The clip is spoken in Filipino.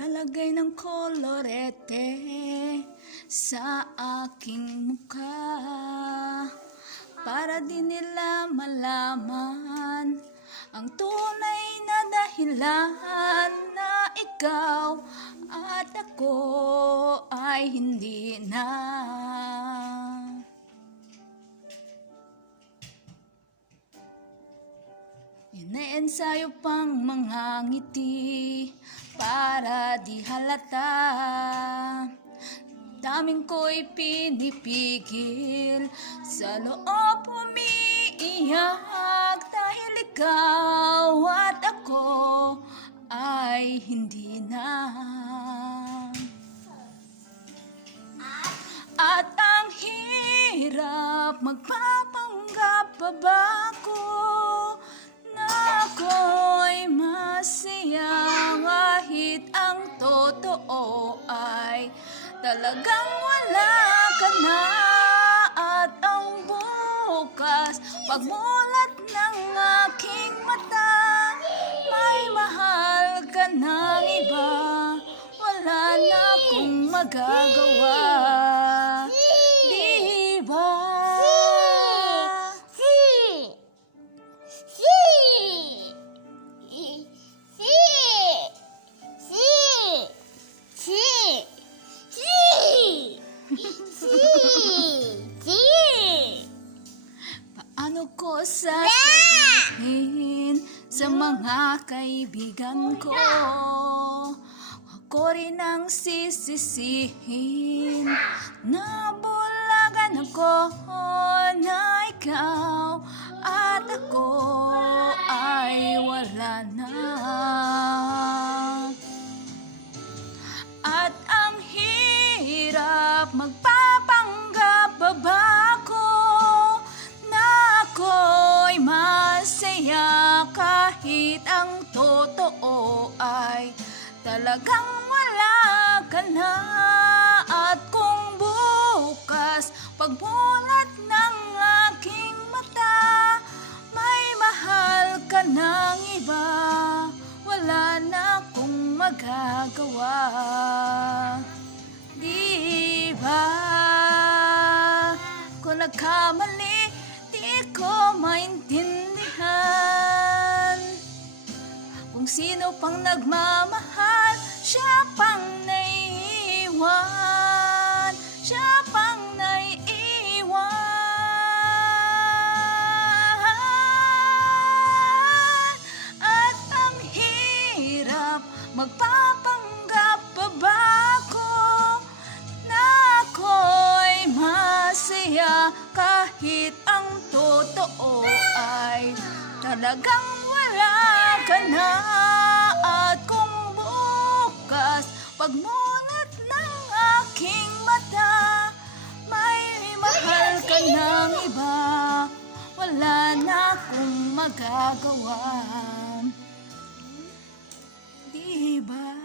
Naglalagay ng kolorete sa aking mukha para di nila malaman ang tunay na dahilan na ikaw at ako ay hindi na. Ine-ensayo pang mga ngiti para di halata. Daming ko'y pinipigil, sa loob umiiyak dahil ikaw at ako ay hindi na. At ang hirap magpapanggap pa ba ko na ako'y masaya kahit ang totoo ay talagang wala ka na. At ang bukas pagmulat ng aking mata, may mahal ka ng iba, wala na akong magagawa. Di ba? Paano ko sasabihin sa mga kaibigan ko? Ako rin ang sisisihin na bulagan ako na ikaw at ako ay wala na. At ang hirap magpapanggap pa ba ko na ako'y masaya kahit ang totoo ay talagang wala ka na. At kung bukas pagmulat ng aking mata, may mahal ka ng iba, wala na akong magagawa. Di ba? Kung nagkamali, di ko maintindihan. Kung sino pang nagmamahal, siya pang naiiwan, siya pang naiiwan. At ang hirap magpapanggap pa ba ko na ako'y masaya kahit ang totoo ay talagang wala ka na. At kung bukas pagmulat ng aking mata, may mahal ka ng iba, wala na akong magagawa. Di ba?